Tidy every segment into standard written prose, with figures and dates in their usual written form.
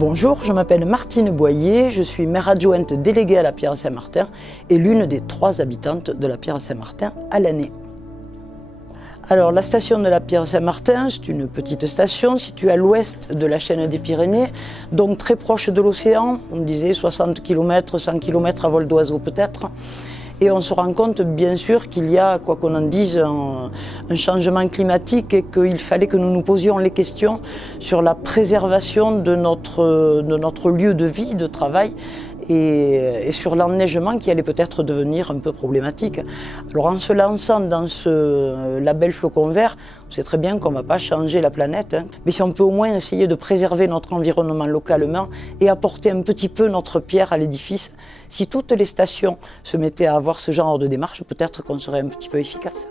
Bonjour, je m'appelle Martine Boyer, je suis maire adjointe déléguée à la Pierre-Saint-Martin et l'une des 3 habitantes de la Pierre-Saint-Martin à l'année. Alors la station de la Pierre-Saint-Martin, c'est une petite station située à l'ouest de la chaîne des Pyrénées, donc très proche de l'océan, on disait 60 km, 100 km à vol d'oiseau peut-être. Et on se rend compte bien sûr qu'il y a, quoi qu'on en dise, un changement climatique et qu'il fallait que nous nous posions les questions sur la préservation de notre lieu de vie, de travail et sur l'enneigement qui allait peut-être devenir un peu problématique. Alors en se lançant dans ce label Flocon Vert, on sait très bien qu'on ne va pas changer la planète, mais si on peut au moins essayer de préserver notre environnement localement et apporter un petit peu notre pierre à l'édifice, si toutes les stations se mettaient à avoir ce genre de démarche, peut-être qu'on serait un petit peu efficace.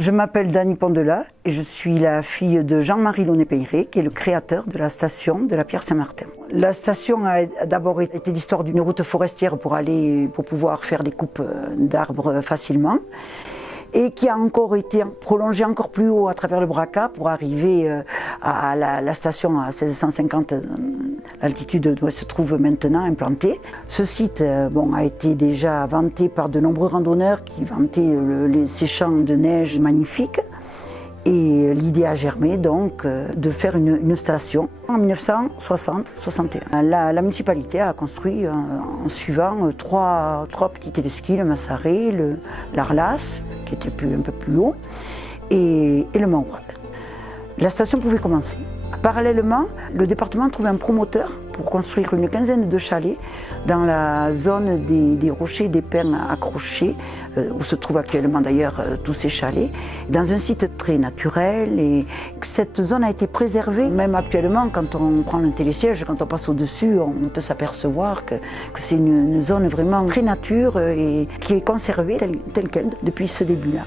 Je m'appelle Dany Pondelat et je suis la fille de Jean-Marie Launay-Peyret, qui est le créateur de la station de la Pierre-Saint-Martin. La station a d'abord été l'histoire d'une route forestière pour pouvoir faire des coupes d'arbres facilement, et qui a encore été prolongée encore plus haut à travers le Braca pour arriver à la station à 1650, l'altitude où elle se trouve maintenant implantée. Ce site a été déjà vanté par de nombreux randonneurs qui vantaient ces champs de neige magnifiques. Et l'idée a germé donc de faire une station en 1960-61. La municipalité a construit en suivant trois petits téléskis, le Massaret, l'Arlas, qui était un peu plus haut, et le Mont-Royal. La station pouvait commencer. Parallèlement, le département trouvait un promoteur pour construire une quinzaine de chalets dans la zone des rochers des pins accrochés, où se trouvent actuellement d'ailleurs tous ces chalets, dans un site très naturel. Et cette zone a été préservée, même actuellement, quand on prend un télésiège, quand on passe au-dessus, on peut s'apercevoir que c'est une zone vraiment très nature et qui est conservée telle qu'elle depuis ce début-là.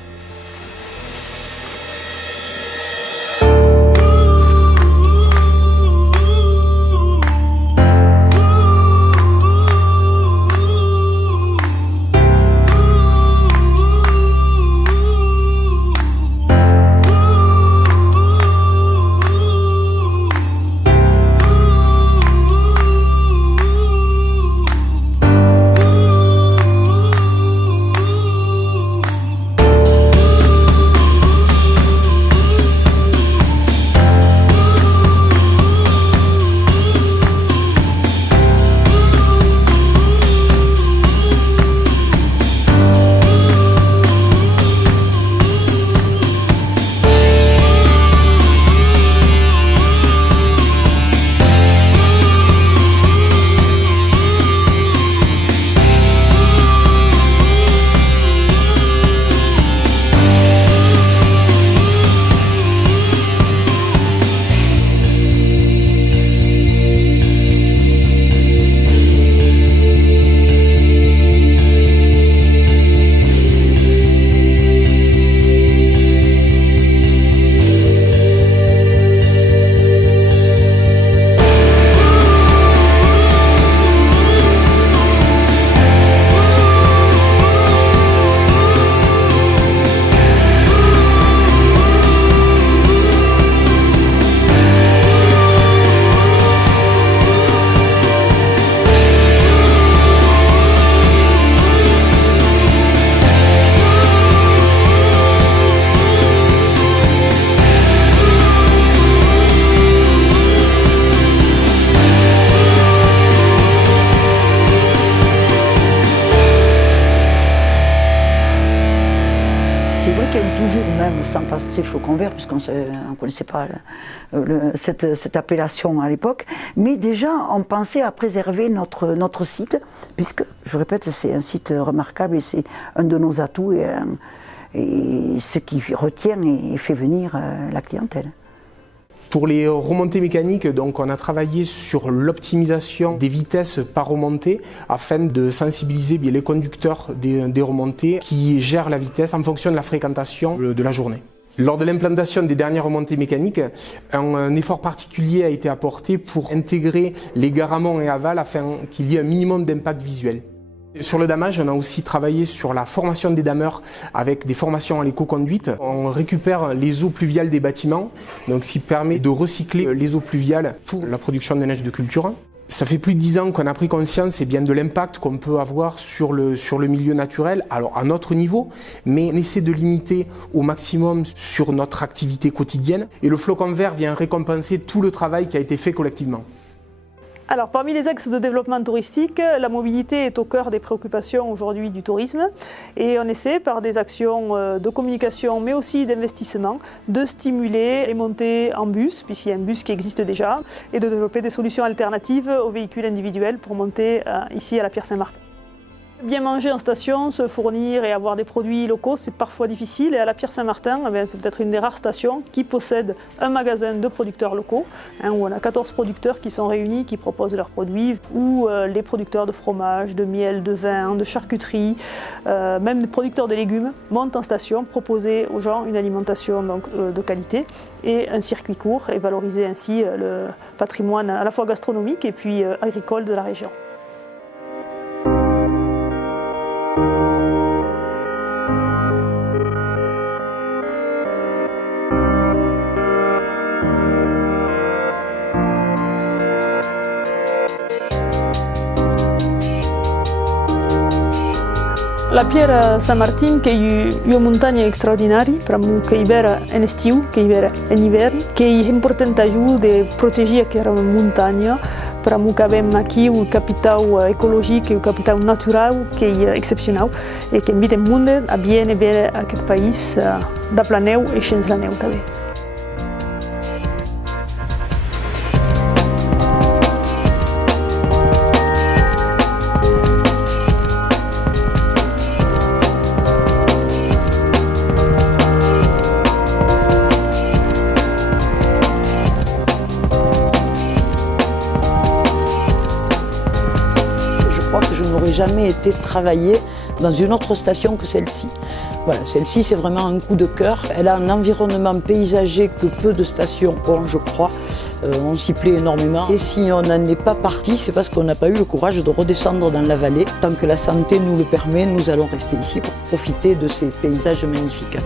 toujours, même sans passer flocon vert, puisqu'on ne connaissait pas cette appellation à l'époque, mais déjà on pensait à préserver notre site, puisque, je répète, c'est un site remarquable et c'est un de nos atouts et ce qui retient et fait venir la clientèle. Pour les remontées mécaniques, donc, on a travaillé sur l'optimisation des vitesses par remontée afin de sensibiliser bien les conducteurs des remontées qui gèrent la vitesse en fonction de la fréquentation de la journée. Lors de l'implantation des dernières remontées mécaniques, un effort particulier a été apporté pour intégrer les gares amont et aval afin qu'il y ait un minimum d'impact visuel. Sur le damage, on a aussi travaillé sur la formation des dameurs avec des formations en éco-conduite. On récupère les eaux pluviales des bâtiments, donc ce qui permet de recycler les eaux pluviales pour la production de neige de culture. Ça fait plus de 10 ans qu'on a pris conscience de l'impact qu'on peut avoir sur le milieu naturel, alors à notre niveau, mais on essaie de limiter au maximum sur notre activité quotidienne. Et le flocon vert vient récompenser tout le travail qui a été fait collectivement. Alors, parmi les axes de développement touristique, la mobilité est au cœur des préoccupations aujourd'hui du tourisme et on essaie par des actions de communication mais aussi d'investissement de stimuler les montées en bus, puisqu'il y a un bus qui existe déjà, et de développer des solutions alternatives aux véhicules individuels pour monter ici à la Pierre Saint-Martin. Bien manger en station, se fournir et avoir des produits locaux, c'est parfois difficile. Et à la Pierre Saint-Martin, c'est peut-être une des rares stations qui possède un magasin de producteurs locaux, où on a 14 producteurs qui sont réunis, qui proposent leurs produits, où les producteurs de fromage, de miel, de vin, de charcuterie, même les producteurs de légumes montent en station, proposer aux gens une alimentation de qualité et un circuit court et valoriser ainsi le patrimoine à la fois gastronomique et puis agricole de la région. La Pierre Saint-Martin che è una montagna straordinaria, che è vera in estiu, che è vera in inverno, che è importante aiuto di proteggere questa montagna, perché abbiamo qui un capitale ecologico, un capitale naturale che è eccezionale e che invita il mondo a bene vedere questo paese da planeu e senza la neu també. Je n'aurais jamais été travailler dans une autre station que celle-ci. Voilà, celle-ci c'est vraiment un coup de cœur. Elle a un environnement paysager que peu de stations ont, je crois. On s'y plaît énormément. Et si on n'en est pas parti, c'est parce qu'on n'a pas eu le courage de redescendre dans la vallée. Tant que la santé nous le permet, nous allons rester ici pour profiter de ces paysages magnifiques.